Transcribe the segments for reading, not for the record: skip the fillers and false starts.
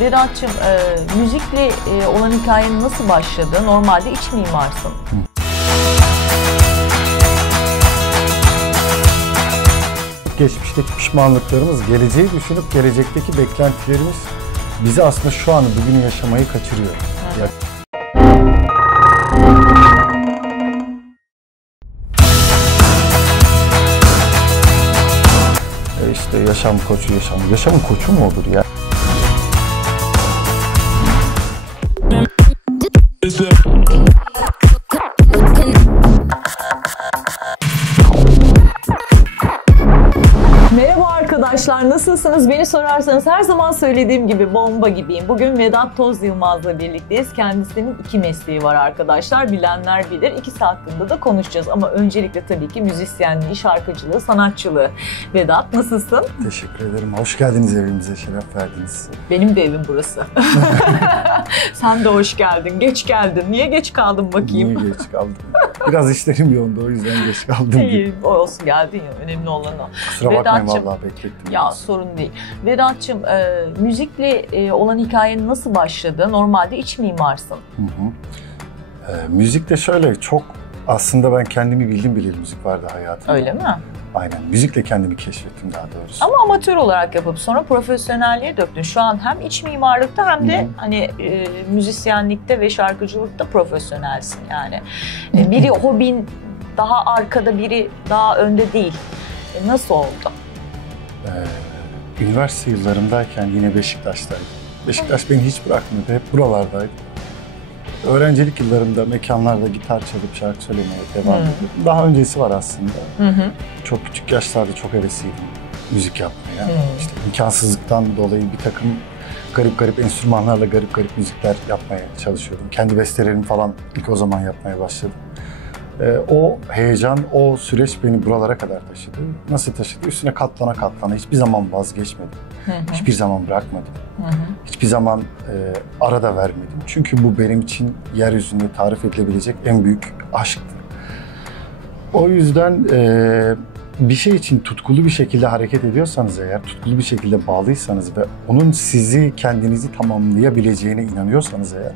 Vedat'cığım, müzikle olan hikayen nasıl başladı? Normalde iç mimarsın. Geçmişteki pişmanlıklarımız, geleceği düşünüp gelecekteki beklentilerimiz bizi aslında şu anı, bugünü yaşamayı kaçırıyor. İşte yaşam koçu, yaşamın koçu mu olur ya? Merhaba arkadaşlar, nasılsınız? Beni sorarsanız her zaman söylediğim gibi bomba gibiyim. Bugün Vedat Toz Yılmaz'la birlikteyiz. Kendisinin iki mesleği var arkadaşlar. Bilenler bilir. İkisi hakkında da konuşacağız. Ama öncelikle tabii ki müzisyenliği, şarkıcılığı, sanatçılığı. Vedat, nasılsın? Teşekkür ederim. Hoş geldiniz evimize, şeref verdiniz. Benim de evim burası. Sen de hoş geldin, geç geldin. Niye geç kaldın bakayım? Niye geç kaldım? Biraz işlerim yoğundu, o yüzden geç kaldım. İyi, olsun, geldin ya. Önemli olan o. Kusura bakmayın vallahi, beklettim. Ya sorun değil. Vedat'cığım, müzikle olan hikayen nasıl başladı? Normalde iç mimarsın. Müzik de şöyle, çok aslında ben kendimi bildim bileli müzik vardı hayatımda. Öyle mi? Aynen, müzikle kendimi keşfettim daha doğrusu. Ama amatör olarak yapıp sonra profesyonelliğe döktün. Şu an hem iç mimarlıkta hem de hani müzisyenlikte ve şarkıcılıkta profesyonelsin yani. Biri hobin daha arkada, biri daha önde değil. Nasıl oldu? Üniversite yıllarımdayken yine Beşiktaş'taydım. Beşiktaş beni hiç bırakmadı, hep buralardaydı. Öğrencilik yıllarımda mekanlarda gitar çalıp şarkı söylemeye devam ediyordum. Daha öncesi var aslında. Çok küçük yaşlarda çok hevesliydim müzik yapmaya. İşte imkansızlıktan dolayı bir takım garip enstrümanlarla garip müzikler yapmaya çalışıyordum. Kendi bestelerimi falan ilk o zaman yapmaya başladım. O heyecan, o süreç beni buralara kadar taşıdı. Nasıl taşıdı? Üstüne katlana hiçbir zaman vazgeçmedim. Hiçbir zaman bırakmadım. Hiçbir zaman ara vermedim. Çünkü bu benim için yeryüzünde tarif edilebilecek en büyük aşktı. O yüzden bir şey için tutkulu bir şekilde hareket ediyorsanız eğer, tutkulu bir şekilde bağlıysanız ve onun sizi, kendinizi tamamlayabileceğine inanıyorsanız eğer,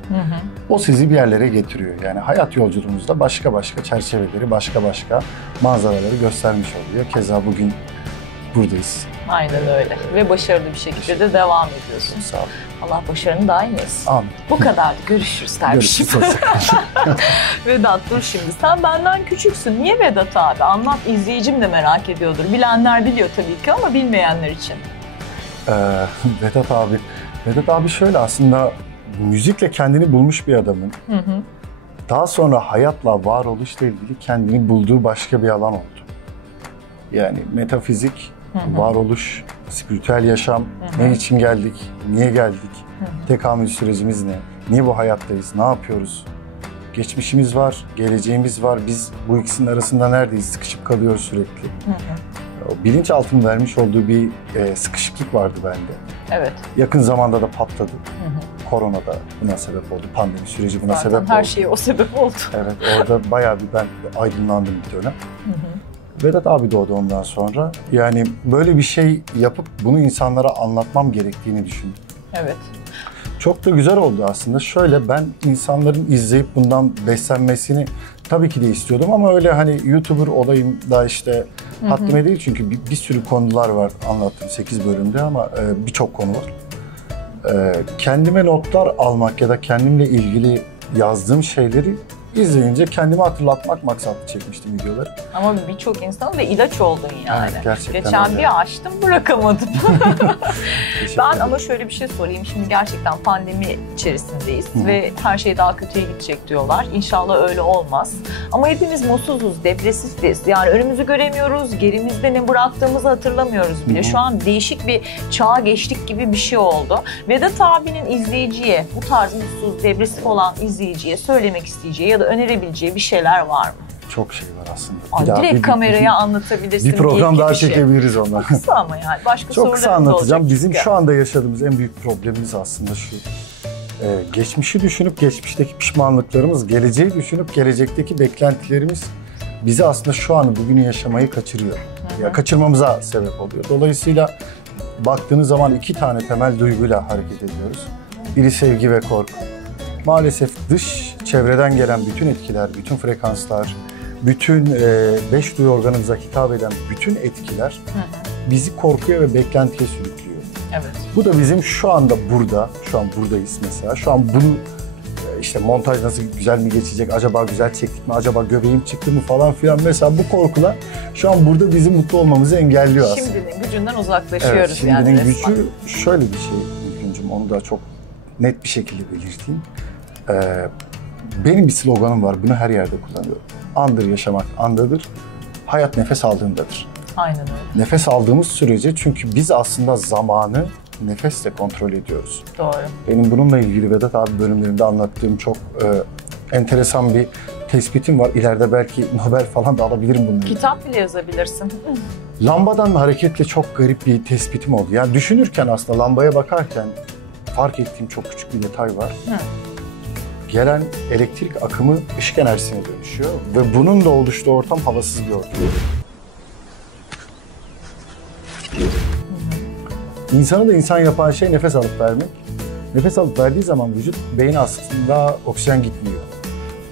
o sizi bir yerlere getiriyor. Yani hayat yolculuğunuzda başka çerçeveleri, başka manzaraları göstermiş oluyor. Keza bugün buradayız. Aynen öyle. Ve başarılı bir şekilde de devam ediyorsun. Sağ olun. Allah başarını daim etsin. Amin. Bu kadar. Görüşürüz dermişim. Vedat, dur şimdi. Sen benden küçüksün. Niye Vedat abi? Anlat, izleyicim de merak ediyordur. Bilenler biliyor tabii ki ama bilmeyenler için. Vedat abi şöyle, aslında müzikle kendini bulmuş bir adamın. Daha sonra hayatla, varoluşla ilgili kendini bulduğu başka bir alan oldu. Yani metafizik, varoluş, spiritüel yaşam, ne için geldik, niye geldik, tekamül sürecimiz ne, niye bu hayattayız, ne yapıyoruz, geçmişimiz var, geleceğimiz var, biz bu ikisinin arasında neredeyiz, sıkışıp kalıyoruz sürekli. O bilinçaltının vermiş olduğu bir sıkışıklık vardı bende. Evet. Yakın zamanda da patladı. Korona da buna sebep oldu, pandemi süreci buna sebep oldu. Her şey o sebep oldu. Evet, orada bayağı bir ben aydınlandım bir dönem. Vedat abi doğdu ondan sonra. Yani böyle bir şey yapıp bunu insanlara anlatmam gerektiğini düşündüm. Evet. Çok da güzel oldu aslında. Şöyle, ben insanların izleyip bundan beslenmesini tabii ki de istiyordum ama öyle hani YouTuber olayım da işte haddime değil, çünkü bir sürü konular var anlattığım 8 bölümde ama birçok konu var. Kendime notlar almak ya da kendimle ilgili yazdığım şeyleri izleyince kendimi hatırlatmak maksatlı çekmiştim videoları. Ama birçok insan ve ilaç oldun yani. Evet, gerçekten geçen öyle. bir açtım, bırakamadım. Ben ama şöyle bir şey sorayım. Şimdi gerçekten pandemi içerisindeyiz ve her şey daha kötüye gidecek diyorlar. İnşallah öyle olmaz. Ama hepimiz mutsuzuz, depresifiz. Yani önümüzü göremiyoruz, gerimizde ne bıraktığımızı hatırlamıyoruz bile. Şu an değişik bir çağa geçtik gibi bir şey oldu. Vedat abinin izleyiciye, bu tarz mutsuz, depresif olan izleyiciye söylemek isteyeceği ya da önerebileceği bir şeyler var mı? Çok şey var aslında. Direkt kameraya anlatabilirsin. Bir program daha şey çekebiliriz ondan. Kısa ama yani. Başka çok kısa anlatacağım. Bizim ya. şu anda yaşadığımız en büyük problemimiz aslında şu. Geçmişi düşünüp geçmişteki pişmanlıklarımız, geleceği düşünüp gelecekteki beklentilerimiz bizi aslında şu anı, bugünü yaşamayı kaçırıyor. Ya kaçırmamıza sebep oluyor. Dolayısıyla baktığınız zaman iki tane temel duyguyla hareket ediyoruz. Biri sevgi ve korku. Maalesef dış çevreden gelen bütün etkiler, bütün frekanslar, bütün beş duyu organımıza hitap eden bütün etkiler bizi korkuya ve beklentiye sürüklüyor. Evet. Bu da bizim şu anda burada, şu an buradayız mesela. Şu an bunu işte montaj nasıl güzel mi geçecek, acaba güzel çektik mi, acaba göbeğim çıktı mı falan filan. Mesela bu korkular şu an burada bizim mutlu olmamızı engelliyor aslında. Şimdinin gücünden uzaklaşıyoruz evet, şimdinin yani resmen. gücü şöyle bir şey Gülgüncüm, onu da çok net bir şekilde belirteyim. Benim bir sloganım var, bunu her yerde kullanıyorum. Andır yaşamak andadır, hayat nefes aldığındadır. Aynen öyle. Nefes aldığımız sürece, çünkü biz aslında zamanı nefesle kontrol ediyoruz. Doğru. Benim bununla ilgili Vedat abi bölümlerinde anlattığım çok enteresan bir tespitim var. İleride belki Nobel falan da alabilirim bununla. Kitap bile yazabilirsin. Lambadan hareketle çok garip bir tespitim oldu. Yani düşünürken, aslında lambaya bakarken fark ettiğim çok küçük bir detay var. Gelen elektrik akımı ışık enerjisine dönüşüyor ve bunun da oluştuğu ortam havasız bir ortam. İnsanı da insan yapan şey nefes alıp vermek. Nefes alıp verdiği zaman vücut, beyne aslında oksijen gitmiyor.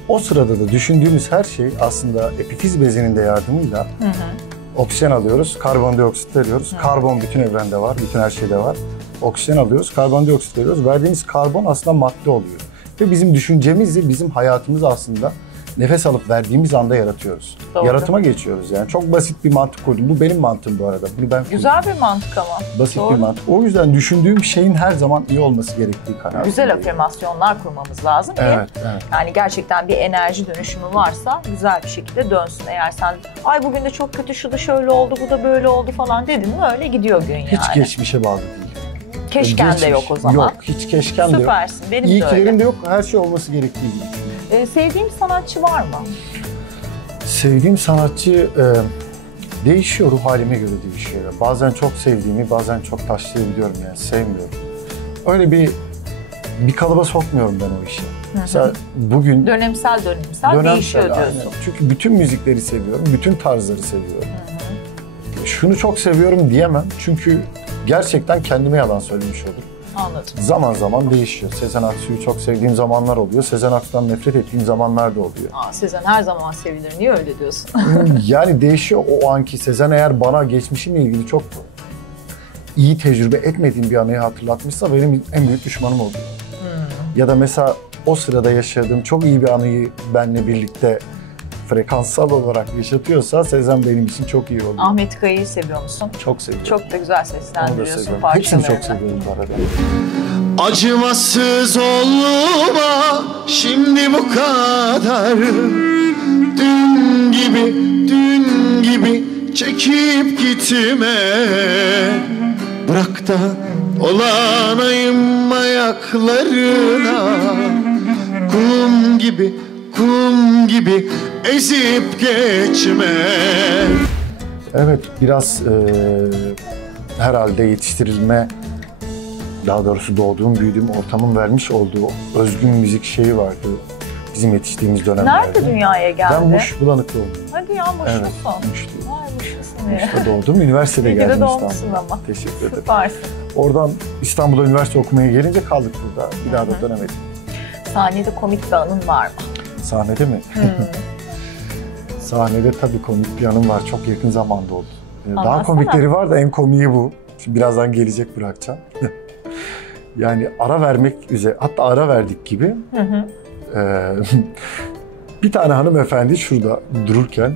O sırada da düşündüğümüz her şey aslında epifiz bezinin de yardımıyla oksijen alıyoruz, karbondioksit veriyoruz. Karbon bütün evrende var, bütün her şeyde var. Oksijen alıyoruz, karbondioksit veriyoruz. Verdiğimiz karbon aslında madde oluyor. Ve bizim düşüncemizi, bizim hayatımızı aslında nefes alıp verdiğimiz anda yaratıyoruz. Doğru. Yaratıma geçiyoruz yani. Çok basit bir mantık kurdum. Bu benim mantığım bu arada. Bunu ben Güzel bir mantık ama. Basit Doğru. bir mantık. O yüzden düşündüğüm şeyin her zaman iyi olması gerektiği kanaatindeyim. Güzel afirmasyonlar kurmamız lazım ki evet. yani gerçekten bir enerji dönüşümü varsa güzel bir şekilde dönsün. Eğer sen ay bugün de çok kötü, şu da şöyle oldu, bu da böyle oldu falan dedin mi öyle gidiyor gün yani. Hiç geçmişe bağlı değil. Keşken de yok o zaman. Yok, hiç keşken de yok. Süpersin, benim de İyikilerin öyle. de yok, her şey olması gerektiği gibi. Sevdiğin sanatçı var mı? Sevdiğim sanatçı değişiyor, ruh halime göre değişiyor. Bazen çok sevdiğimi, bazen çok taşlayabiliyorum yani, sevmiyorum. Öyle bir kalıba sokmuyorum ben o işi. Mesela bugün... Dönemsel değişiyor diyorsun. Aynen. Çünkü bütün müzikleri seviyorum, bütün tarzları seviyorum. Şunu çok seviyorum diyemem çünkü gerçekten kendime yalan söylemiş olurum. Anladım. Zaman zaman değişiyor. Sezen Aksu'yu çok sevdiğim zamanlar oluyor. Sezen Aksu'dan nefret ettiğim zamanlar da oluyor. Sezen her zaman sevilir. Niye öyle diyorsun? Yani değişiyor o anki. Sezen eğer bana geçmişimle ilgili çok iyi tecrübe etmediğim bir anıyı hatırlatmışsa benim en büyük düşmanım oluyor. Ya da mesela o sırada yaşadığım çok iyi bir anıyı benimle birlikte frekanssal olarak yaşatıyorsa Sezen benim için çok iyi oluyor. Ahmet Kaya'yı seviyor musun? Çok seviyorum. Çok da güzel seslendiriyorsun Hepsini parçalarını. çok seviyorum bu arada. Acımasız olma şimdi bu kadar. Dün gibi çekip gitme. Bırak da olanayım ayaklarına. Kum gibi ezip geçme. Evet, biraz herhalde yetiştirilme, daha doğrusu doğduğum, büyüdüğüm ortamın vermiş olduğu özgün müzik şeyi vardı bizim yetiştiğimiz dönemlerde. Nerede dünyaya geldi? Ben Muş Bulanıklı oldum. Hadi ya Muşlusun. Evet, Muşluyum. Vay Muşlusun ya. Muş'ta doğdum, üniversitede İyi ki de geldim doğmuşsun İstanbul'a. ama. Teşekkür ederim. Süpersin. Oradan İstanbul'a üniversite okumaya gelince kaldık burada. Bir daha da dönemedim. Sahnede komik bir anın var mı? Sahnede mi? Sahnede tabii komik bir anım var. Çok yakın zamanda oldu. Daha Anlatsana. komikleri var da en komiği bu. Şimdi birazdan gelecek bırakacağım. Yani ara vermek üzere, hatta ara verdik gibi. Bir tane hanımefendi şurada dururken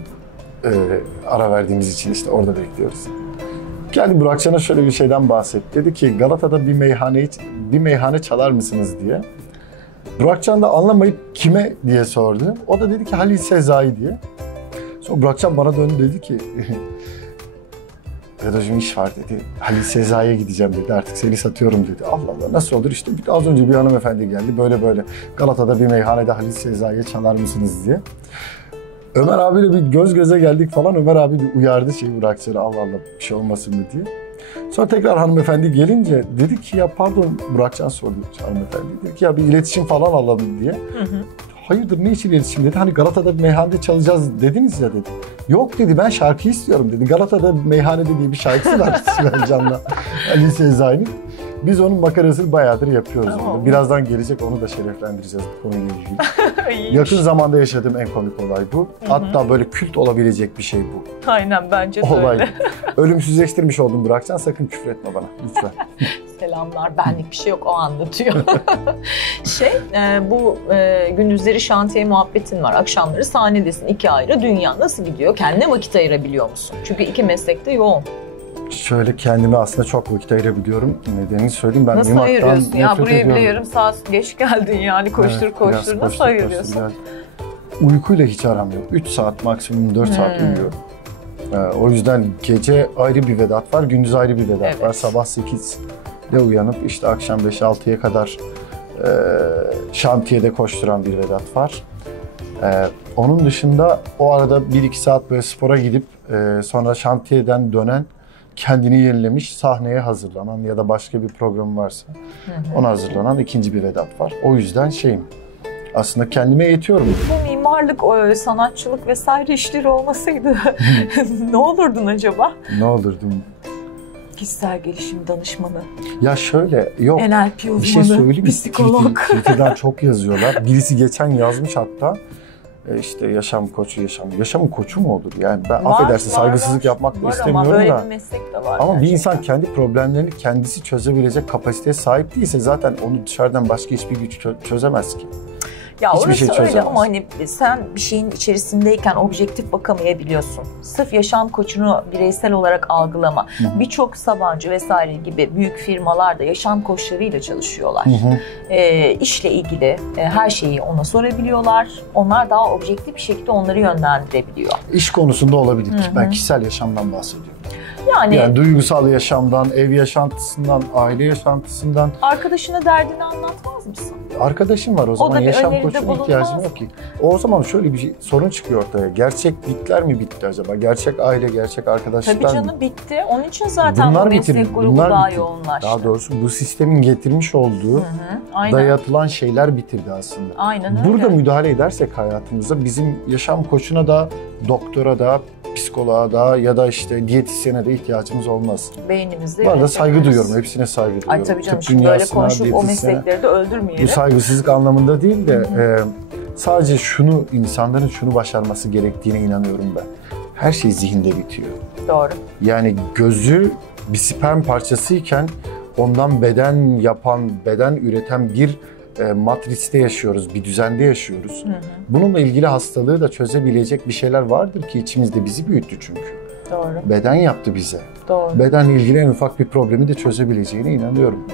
ara verdiğimiz için işte orada bekliyoruz. Geldi Burakcan'a şöyle bir şeyden bahsetti. Dedi ki Galata'da bir meyhane çalar mısınız diye. Burakcan da anlamayıp kime diye sordu. O da dedi ki Halil Sezai diye. Sonra Burakcan bana döndü dedi ki Vedat'cığım iş var dedi. Halil Sezai'ye gideceğim dedi. Artık seni satıyorum dedi. Allah Allah nasıl olur? İşte az önce bir hanımefendi geldi. Böyle Galata'da bir meyhanede Halil Sezai'ye çalar mısınız diye. Ömer abiyle bir göz göze geldik falan. Ömer abi bir uyardı Burakcan'a. Allah Allah bir şey olmasın mı diye. Sonra tekrar hanımefendi gelince dedi ki ya pardon Burakcan sordu hanımefendi. Dedi ki ya bir iletişim falan alalım diye. hayırdır ne için iletişim dedi. Hani Galata'da bir meyhanede çalacağız dediniz ya dedi. Yok dedi, ben şarkı istiyorum dedi. Galata'da meyhanede diye bir şarkısı var Sibel Can'la Ali Sezai'nin. Biz onun makarasını bayağıdır yapıyoruz. Tamam. Birazdan gelecek, onu da şereflendireceğiz bu konuyla ilgili. Yakın zamanda yaşadığım en komik olay bu. Hatta böyle kült olabilecek bir şey bu. Aynen, bence de Olay. öyle. Ölümsüzleştirmiş oldum Burakcan, sakın küfür etme bana lütfen. Selamlar, benlik bir şey yok, o anlatıyor. Bu gündüzleri şantiye muhabbetin var, akşamları sahnedesin, 2 ayrı dünya. Nasıl gidiyor? Kendine vakit ayırabiliyor musun? Çünkü 2 meslekte yoğun. Şöyle kendime aslında çok vakit ayırabiliyorum. Nedenini söyleyeyim. Ben nasıl ayırıyorsun ya? Buraya ediyorum. bile yarım saat geç geldin yani, koştur Evet, koştur. Nasıl ayırıyorsun? Uykuyla hiç aram yok. 3 saat maksimum 4 saat uyuyorum. O yüzden gece ayrı bir Vedat var, gündüz ayrı bir Vedat var. Sabah 8'de uyanıp işte akşam 5-6'ya kadar şantiyede koşturan bir Vedat var. Onun dışında o arada 1-2 saat böyle spora gidip sonra şantiyeden dönen, kendini yenilemiş, sahneye hazırlanan ya da başka bir program varsa ona hazırlanan ikinci bir Vedat var. O yüzden aslında kendime yetiyorum. Bu mimarlık, sanatçılık vesaire işleri olmasaydı ne olurdun acaba? Ne olurdum? Kişisel gelişim danışmanı. Ya şöyle, yok. NLP uzmanı, bir şey söyleyeyim mi? psikolog. Twitter'dan çok yazıyorlar. Birisi geçen yazmış hatta. İşte yaşamın koçu mu olur? Yani ben affedersin, saygısızlık yapmak da istemiyorum ama böyle da. bir meslek de var. Ama gerçekten. bir insan kendi problemlerini kendisi çözebilecek kapasiteye sahip değilse zaten onu dışarıdan başka hiçbir güç çözemez ki. Ya hiçbir orası şey öyle çözemez. ama hani sen bir şeyin içerisindeyken objektif bakamayabiliyorsun. Sırf yaşam koçunu bireysel olarak algılama. Birçok Sabancı vesaire gibi büyük firmalar da yaşam koçlarıyla çalışıyorlar. İşle ilgili her şeyi ona sorabiliyorlar. Onlar daha objektif bir şekilde onları yönlendirebiliyor. İş konusunda olabilir ki. Ben kişisel yaşamdan bahsediyorum. Yani duygusal yaşamdan, ev yaşantısından, aile yaşantısından. arkadaşına derdini anlatmaz mısın? Arkadaşım var o zaman, yaşam koçuna bulunmaz. ihtiyacım yok ki. O zaman şöyle bir sorun çıkıyor ortaya. Gerçeklikler mi bitti acaba? Gerçek aile, gerçek arkadaşlıklar Tabii canım, bitti. Onun için zaten bu meslek grubu daha yoğunlaştı. Daha doğrusu bu sistemin getirmiş olduğu dayatılan şeyler bitirdi aslında. Aynen öyle. Burada müdahale edersek hayatımıza, bizim yaşam koçuna da, doktora da, psikoloğa da ya da işte diyetisyene de ihtiyacımız olmaz. Beynimizde. Bu arada saygı duyuyorum, hepsine saygı duyuyorum. Ay tabii canım, Tıp şimdi böyle dünyasına, konuşup o diyetisyene. meslekleri de öldürmeyelim. Bu saygısızlık anlamında değil de sadece insanların şunu başarması gerektiğine inanıyorum ben. Her şey zihinde bitiyor. Doğru. Yani gözü bir sperm parçasıyken ondan beden üreten bir matriste yaşıyoruz, bir düzende yaşıyoruz. Bununla ilgili hastalığı da çözebilecek bir şeyler vardır ki içimizde, bizi büyüttü çünkü. Doğru. Beden yaptı bize. Doğru. Bedenle ilgili en ufak bir problemi de çözebileceğine inanıyorum.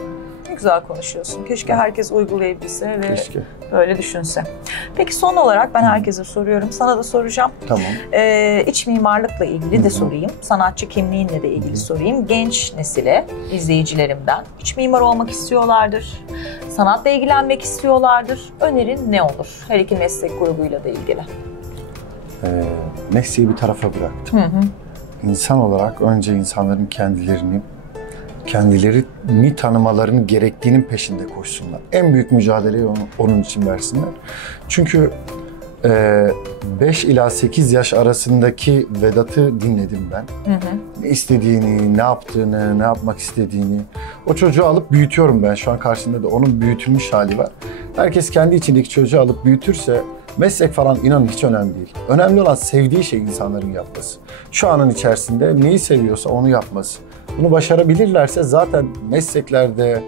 Ne güzel konuşuyorsun. Keşke herkes uygulayabilse ve Keşke. böyle düşünse. Peki son olarak ben herkese soruyorum. Sana da soracağım. Tamam. İç mimarlıkla ilgili de sorayım. Sanatçı kimliğinle de ilgili sorayım. Genç nesile, izleyicilerimden iç mimar olmak istiyorlardır. Sanatla ilgilenmek istiyorlardır. Önerin ne olur? Her iki meslek grubuyla da ilgili. Mesleği bir tarafa bıraktım. İnsan olarak önce insanların kendilerini tanımalarının gerektiğinin peşinde koşsunlar. En büyük mücadeleyi onun için versinler. Çünkü 5 ila 8 yaş arasındaki Vedat'ı dinledim ben. Ne istediğini, ne yaptığını, ne yapmak istediğini. O çocuğu alıp büyütüyorum ben. Şu an karşımda da onun büyütülmüş hali var. Herkes kendi içindeki çocuğu alıp büyütürse meslek falan inanın hiç önemli değil. Önemli olan sevdiği şey insanların yapması. Şu anın içerisinde neyi seviyorsa onu yapması. Bunu başarabilirlerse zaten mesleklerde,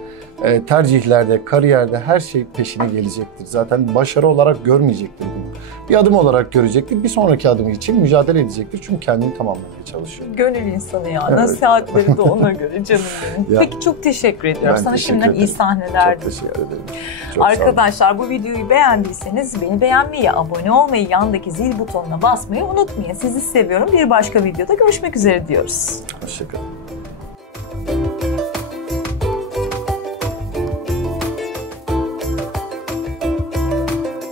tercihlerde, kariyerde her şey peşine gelecektir. Zaten başarı olarak görmeyecektir bunu. Bir adım olarak görecektir. Bir sonraki adım için mücadele edecektir. Çünkü kendini tamamlamaya çalışıyor. Gönül insanı ya. Evet. Nasihatleri de ona göre canım benim. Ya. Peki çok teşekkür ediyorum. Ben Sana teşekkür şimdiden iyi ederim. sahneler. Çok teşekkür ederim. Çok sağ olun. Arkadaşlar bu videoyu beğendiyseniz beni beğenmeyi, abone olmayı, yandaki zil butonuna basmayı unutmayın. Sizi seviyorum. Bir başka videoda görüşmek üzere diyoruz. Hoşçakalın.